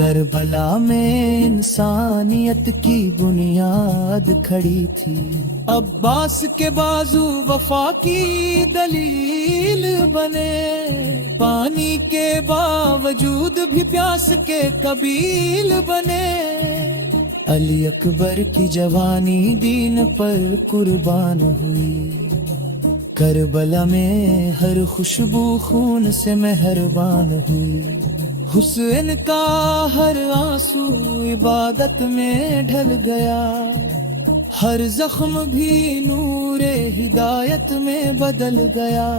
کربلا میں انسانیت کی بنیاد کھڑی تھی، عباس کے بازو وفا کی دلیل بنے، پانی کے باوجود بھی پیاس کے قبیل بنے، علی اکبر کی جوانی دین پر قربان ہوئی، کربلا میں ہر خوشبو خون سے مہربان ہوئی، حسین کا ہر آنسو عبادت میں ڈھل گیا، ہر زخم بھی نور ہدایت میں بدل گیا،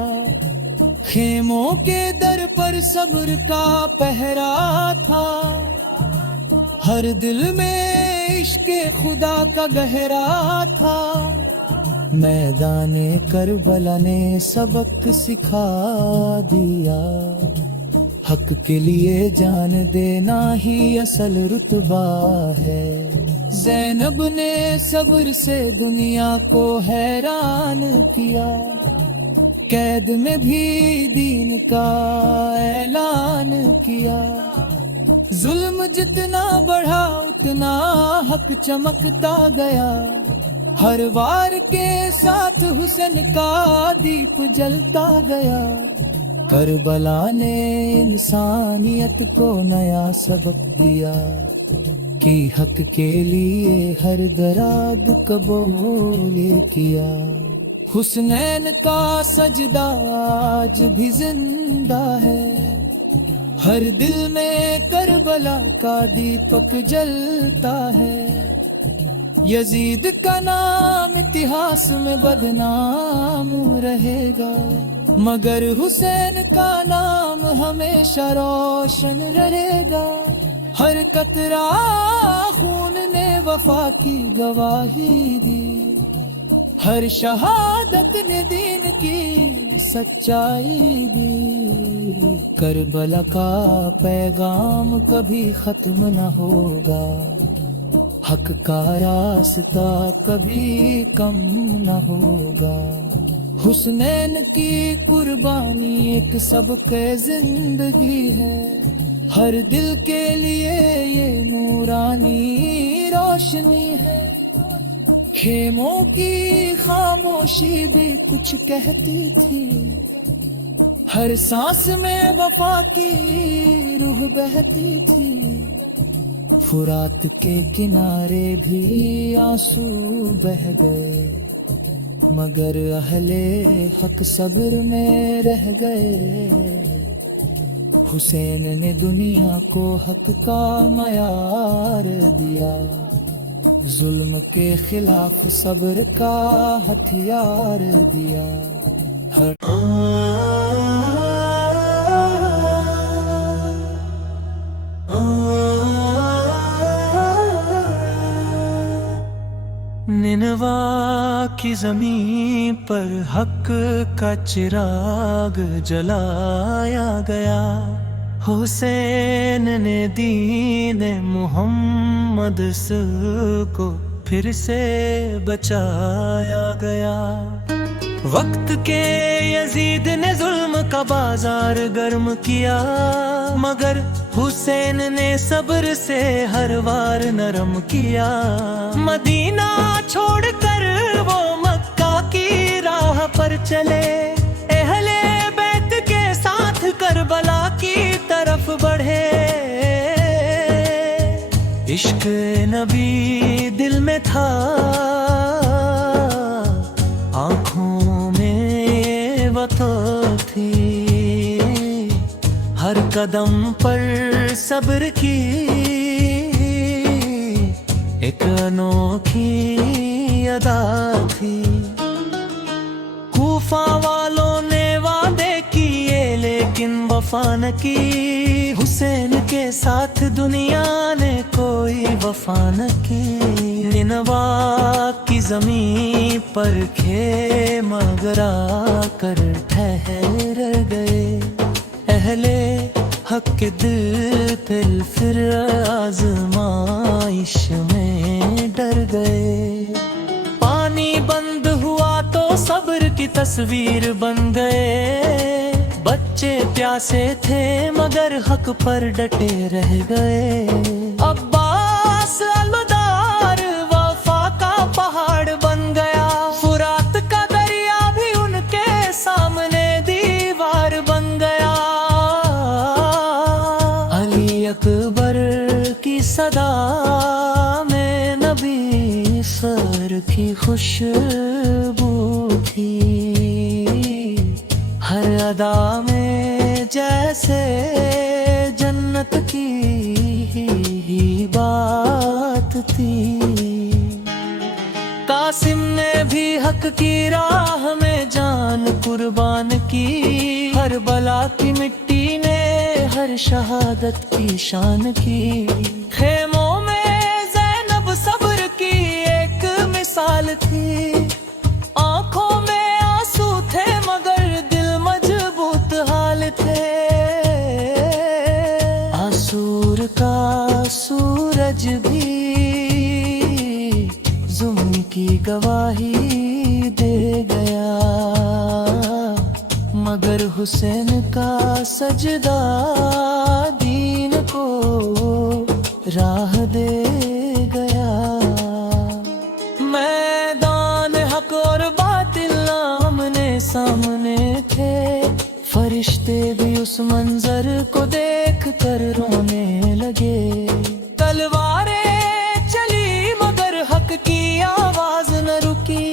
خیموں کے در پر صبر کا پہرا تھا، ہر دل میں عشق خدا کا گہرا تھا، میدان کربلا نے سبق سکھا دیا، حق کے لیے جان دینا ہی اصل رتبہ ہے، زینب نے صبر سے دنیا کو حیران کیا، قید میں بھی دین کا اعلان کیا، ظلم جتنا بڑھا اتنا حق چمکتا گیا، ہر وار کے ساتھ حسین کا دیپ جلتا گیا، کربلا نے انسانیت کو نیا سبق دیا کہ حق کے لیے ہر دراگ قبول کیا، حسنین کا سجدہ آج بھی زندہ ہے، ہر دل میں کربلا کا دیپک جلتا ہے، یزید کا نام اتہاس میں بدنام رہے گا، مگر حسین کا نام ہمیشہ روشن رہے گا، ہر قطرہ خون نے وفا کی گواہی دی، ہر شہادت نے دین کی سچائی دی، کربلا کا پیغام کبھی ختم نہ ہوگا، حق کا راستہ کبھی کم نہ ہوگا، حسنین کی قربانی ایک سبق زندگی ہے، ہر دل کے لیے یہ نورانی روشنی ہے، خیموں کی خاموشی بھی کچھ کہتی تھی، ہر سانس میں وفا کی روح بہتی تھی، فرات کے کنارے بھی آنسو بہہ گئے، مگر اہل حق صبر میں رہ گئے، حسین نے دنیا کو حق کا معیار دیا، ظلم کے خلاف صبر کا ہتھیار دیا، نینوا کی زمین پر حق کا چراغ جلایا گیا، حسین نے دین محمد کو پھر سے بچایا گیا، وقت کے یزید نے ظلم کا بازار گرم کیا، مگر حسین نے صبر سے ہر وار نرم کیا، مدینہ چھوڑ کر وہ مکہ کی راہ پر چلے، اہل بیت کے ساتھ کربلا کی طرف بڑھے، عشق نبی دل میں تھا، آنکھوں میں وطا تھی، ہر قدم پر صبر کی ایک انوکھی ادا تھی، کوفہ والوں نے وعدے کیے لیکن وفا نہ کی، حسین کے ساتھ دنیا نے کوئی وفا نہ کی، نینوا کی زمین پر خیمہ گرا کر ٹھہر گئے، اہل حق کے دل پھر آزمائش میں ڈر گئے، پانی بند ہوا تو صبر کی تصویر بن گئے، بچے پیاسے تھے مگر حق پر ڈٹے رہ گئے، عباس الدار وفا کا پہاڑ بن گیا، فرات کا دریا بھی ان کے سامنے دیوار بن گیا، علی اکبر کی صدا میں نبی سر کی خوشبو تھی، ہر ادا میں جیسے جنت کی ہی بات تھی، قاسم نے بھی حق کی راہ میں جان قربان کی، ہر بلا کی مٹی نے ہر شہادت کی شان کی، خیموں میں زینب صبر کی ایک مثال تھی، آنکھوں میں آنسو تھے مگر دل مضبوط حال تھے، آسور کا سورج بھی ظلم کی گواہی دے گیا، مگر حسین کا سجدہ دین کو راہ دے گیا، میدان حق اور باطل آمنے سامنے تھے، فرشتے بھی اس منظر کو دیکھ کر رونے لگے، تلواریں چلی مگر حق کی آواز نہ رکی،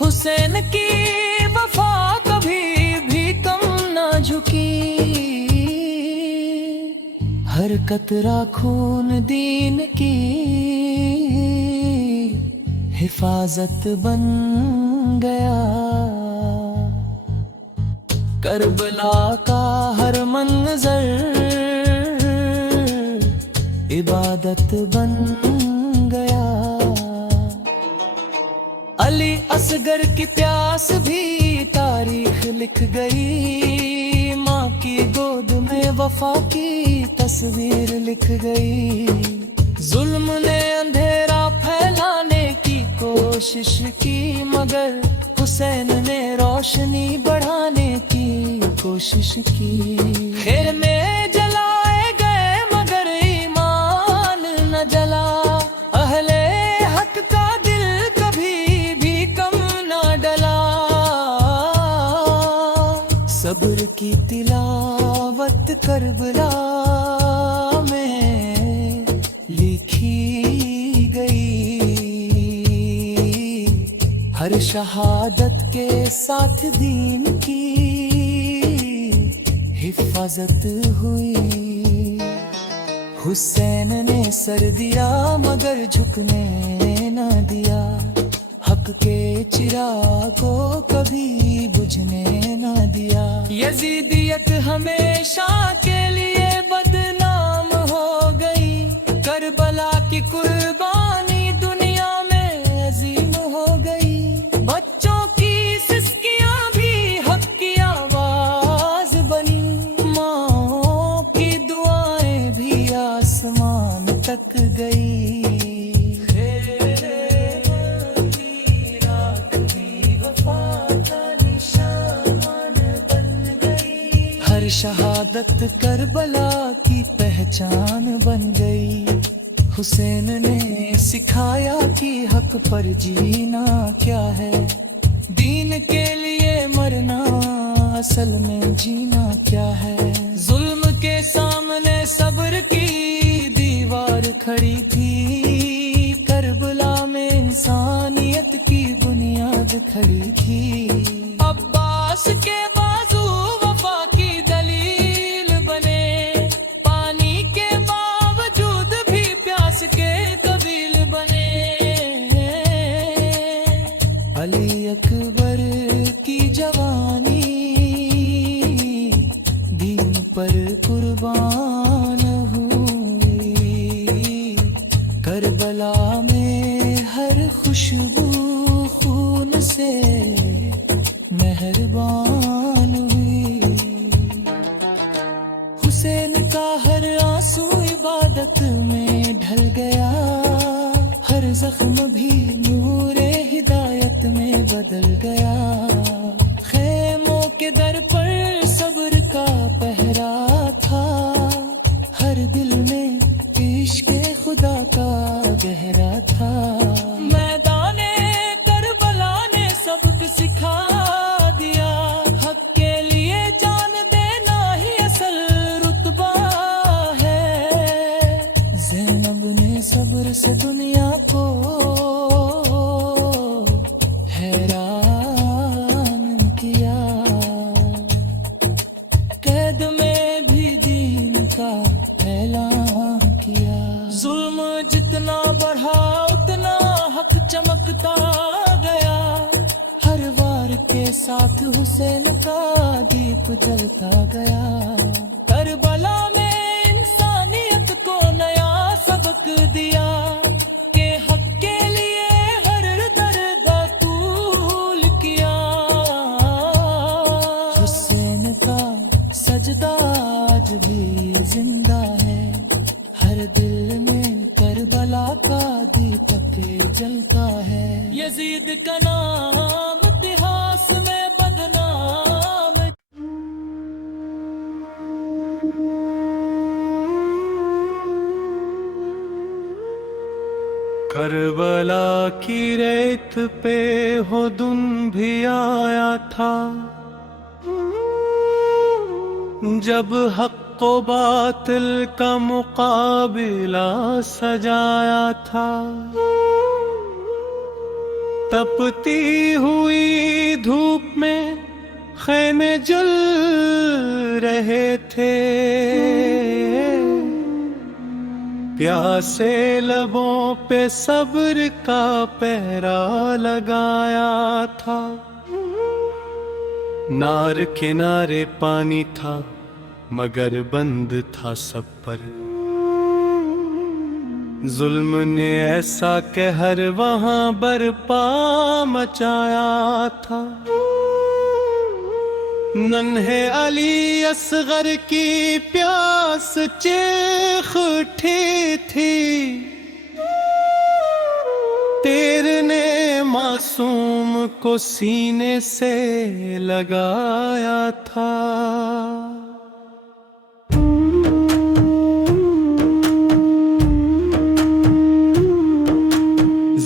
حسین کی وفا کبھی بھی کم نہ جھکی، ہر قطرہ خون دین کی حفاظت بن گیا، کربلا کا ہر منظر عبادت بن گیا، علی اصغر کی پیاس بھی تاریخ لکھ گئی، ماں کی گود میں وفا کی تصویر لکھ گئی، ظلم نے اندھیرا پھیلانے کی کوشش کی مگر حسین نے روشنی بڑھانے کی کوشش کی، خیمے جلائے گئے مگر ایمان نہ جلا، اہل حق کا دل کبھی بھی کم نہ ڈلا، صبر کی تلاوت کربلا میں لکھی گئی، ہر شہادت کے ساتھ دین کی حفاظت ہوئی، حسین نے سر دیا مگر جھکنے نہ دیا، حق کے چراغ کو کبھی بجھنے نہ دیا، یزیدیت ہمیشہ کے لیے بدنام ہو گئی، کربلا کی قربانی دنیا میں عظیم ہو گئی، بچوں کی سسکیاں بھی حق کی آواز بنی، ماں کی دعائیں بھی آسمان تک گئی، ہر شہادت کربلا کی پہچان بن گئی، حسین نے سکھایا کہ حق پر جینا کیا ہے، دین کے لیے مرنا اصل میں جینا کیا ہے، ظلم کے سامنے صبر کی دیوار کھڑی تھی، کربلا میں انسانیت کی بنیاد کھڑی تھی، عباس کے بازو وفا کی دلیل بنے، پانی کے باوجود بھی پیاس کے قبیل بنے، علی اکبر کی جوانی دین پر قربان ہوئی، کربلا میں ہر خوشبو خون سے مہربان ہوئی، حسین کا ہر آنسو عبادت میں ڈھل گیا، ہر زخم بھی نور بدل گیا، خیموں کے در پر صبر کا حسین کا دیپ جلتا گیا، کربلا میں انسانیت کو نیا سبق دیا کہ حق کے لیے ہر درد قبول کیا۔ حسین کا سجدہ آج بھی زندہ ہے، ہر دل میں کربلا کا دیپک جلتا ہے۔ یزید کا نام اتہاس میں بدنام، کربلا کی ریت پہ ہدن بھی آیا تھا، جب حق و باطل کا مقابلہ سجایا تھا۔ تپتی ہوئی دھوپ میں خیمے جل رہے تھے، پیاسے لبوں پہ صبر کا پہرا لگایا تھا۔ نار کنارے پانی تھا مگر بند تھا سب پر، ظلم نے ایسا قہر وہاں برپا مچایا تھا۔ ننھے علی اصغر کی پیاس چیخ اٹھی تھی، تیر نے معصوم کو سینے سے لگایا تھا۔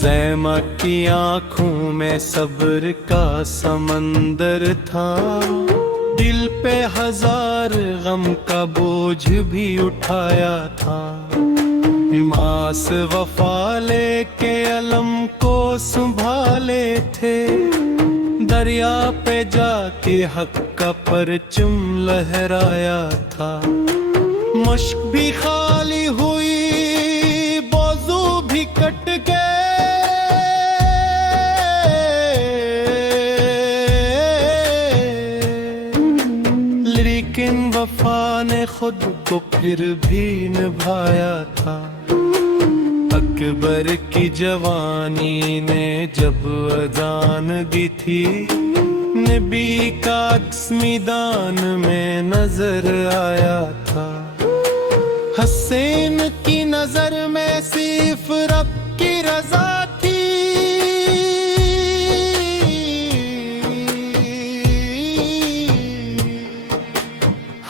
زیمہ کی آنکھوں میں صبر کا سمندر تھا، دل پہ ہزار غم کا بوجھ بھی اٹھایا تھا۔ حماس وفا لے کے علم کو سنبھالے تھے، دریا پہ جا کے حق کا پرچم لہرایا تھا۔ مشک بھی خالی ہوئی، بازو بھی کٹ گئے، لیکن وفا نے خود کو پھر بھی نبھایا تھا۔ اکبر کی جوانی نے جب اذان دی تھی، نبی کا عکس میدان میں نظر آیا تھا۔ حسین کی نظر میں صرف رب کی رضا تھی،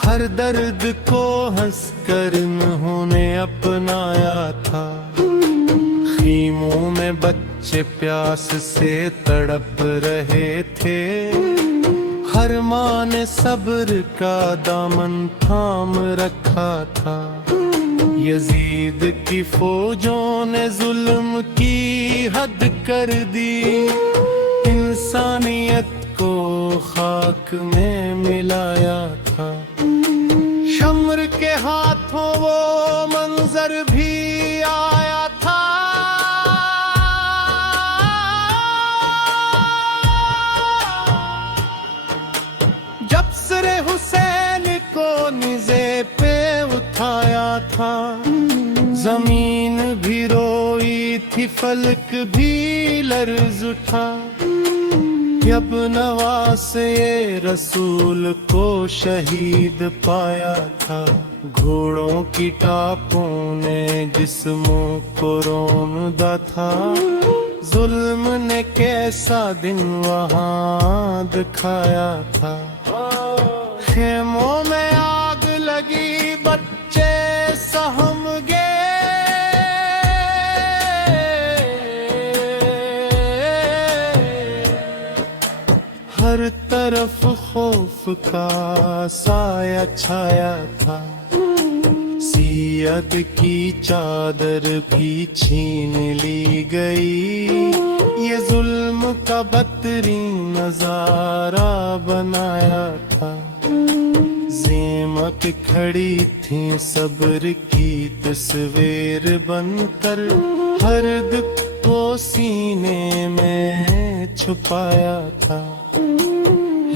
ہر درد کو ہنس کر انہوں نے اپنایا تھا۔ خیموں میں بچے پیاس سے تڑپ رہے تھے، ہر ماں نے صبر کا دامن تھام رکھا تھا۔ یزید کی فوجوں نے ظلم کی حد کر دی، انسانیت کو خاک میں ملایا تھا۔ شمر کے ہاتھوں وہ منظر بھی آیا تھا، جب سر حسین کو نیزے پہ اٹھایا تھا۔ زمین بھی روئی تھی، فلک بھی لرز اٹھا، جب نواز یہ رسول کو شہید پایا تھا۔ گھوڑوں کی ٹاپوں نے جسموں کو روندا تھا، ظلم نے کیسا دن وہاں دکھایا تھا۔ خیموں میں آگ لگی، بچے سہم گئے، ہر طرف خوف کا سایہ چھایا تھا۔ سیاد کی چادر بھی چھین لی گئی، یہ ظلم کا بدترین نظارہ بنایا تھا۔ زیمت کھڑی تھی صبر کی تصویر بن کر، ہر دکھ کو سینے میں چھپایا تھا۔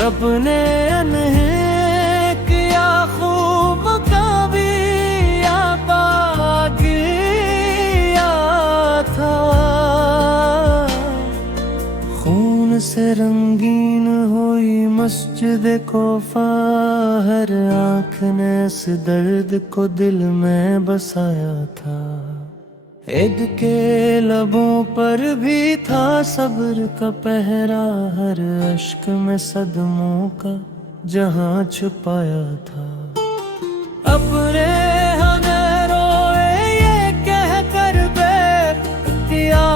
رب نے انہیں کیا خوب کبھی گیا تھا، خون سے رنگین ہوئی مسجد کوفہ، ہر آنکھ نے اس درد کو دل میں بسایا تھا، عید کے لبوں پر بھی تھا صبر کا پہرا، ہر اشک میں صدموں کا جہاں چھپایا تھا، اپنے ہمیں روئے یہ کہہ کر بے اختیار،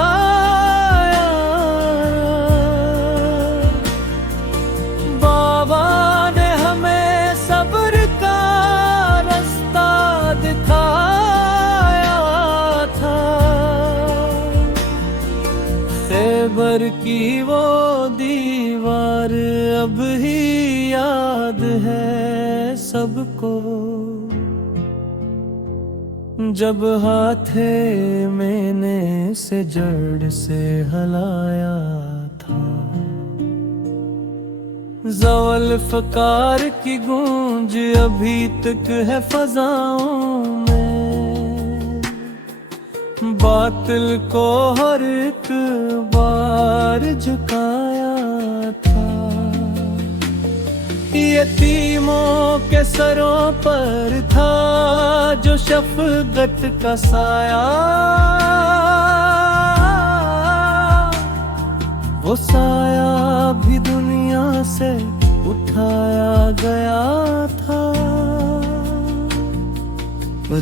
بابا نے ہمیں صبر کا رستہ دکھایا تھا، خیبر کی وہ دیوار اب ہی یاد ہے سب کو، جب ہاتھے میں نے سے جڑ سے ہلایا تھا، زوال فقار کی گونج ابھی تک ہے فضاؤں میں، باطل کو ہر ایک بار جھکایا تھا، یتیموں کے سروں پر تھا جو شفقت کا سایہ، وہ سایہ بھی دنیا سے اٹھایا گیا تھا،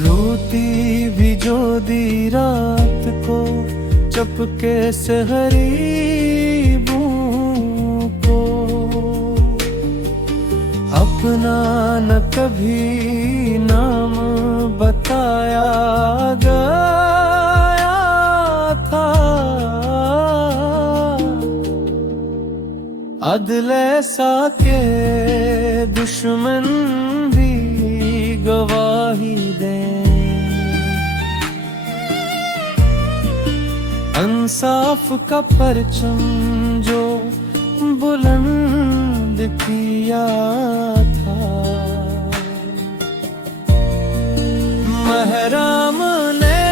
روتی بھی جو دی رات کو چپکے سے غریبوں کو، اپنا نہ کبھی نام بتایا گیا تھا، عدل ایسا کہ دشمن بھی گواہی دیں، انصاف کا پرچم جو بلند کیا تھا، محرم نے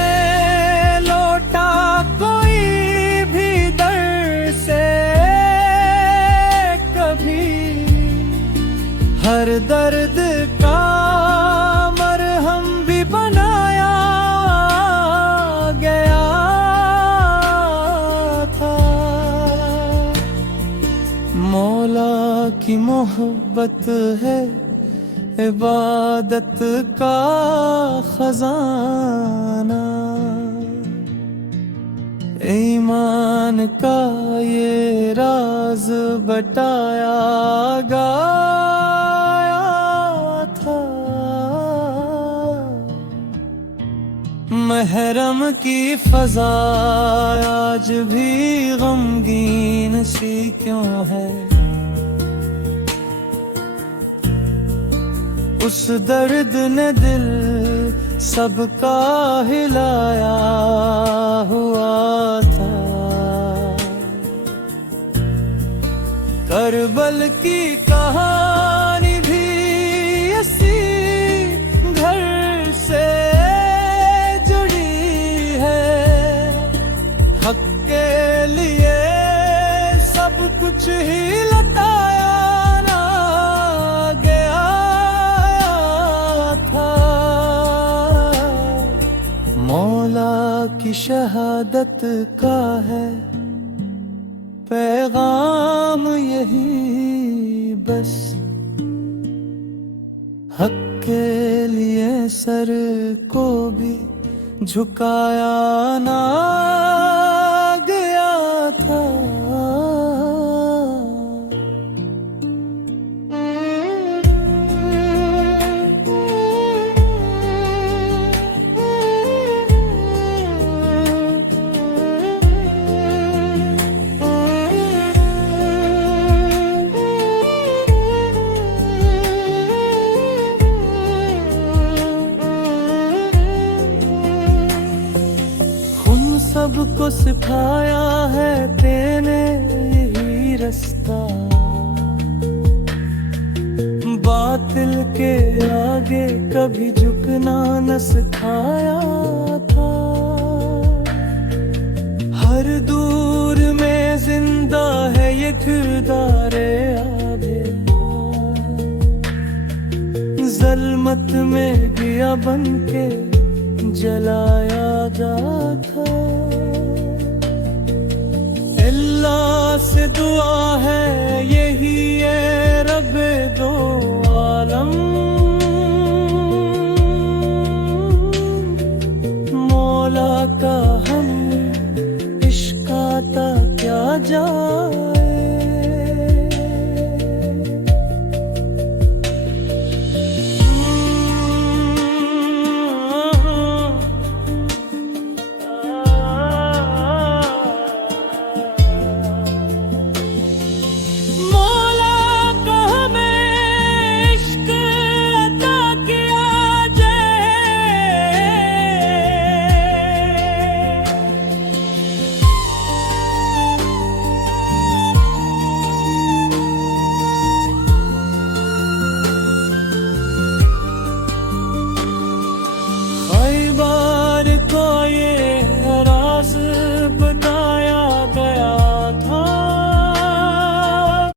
لوٹا کوئی بھی در سے کبھی، ہر درد کا مرہم بھی بنایا گیا تھا، مولا کی محبت ہے عبادت کا خزانہ، ایمان کا یہ راز بتایا گیا تھا، محرم کی فضا آج بھی غمگین سی کیوں ہے، اس درد نے دل سب کا ہلایا ہوا تھا، کربل کی کہانی بھی اسی گھر سے جڑی ہے، حق کے لیے سب کچھ ہی لٹایا نہ گیا تھا، مولا کی شہادت کا ہے پیغام یہی بس، حق کے لیے سر کو بھی جھکایا نہ گیا تھا، سب کو سکھایا ہے تینے یہی رستہ، باطل کے آگے کبھی جھکنا نہ سکھایا تھا، ہر دور میں زندہ ہے یہ کردار آبے، ظلمت میں دیا بن کے جلایا جاتا۔ اللہ سے دعا ہے یہی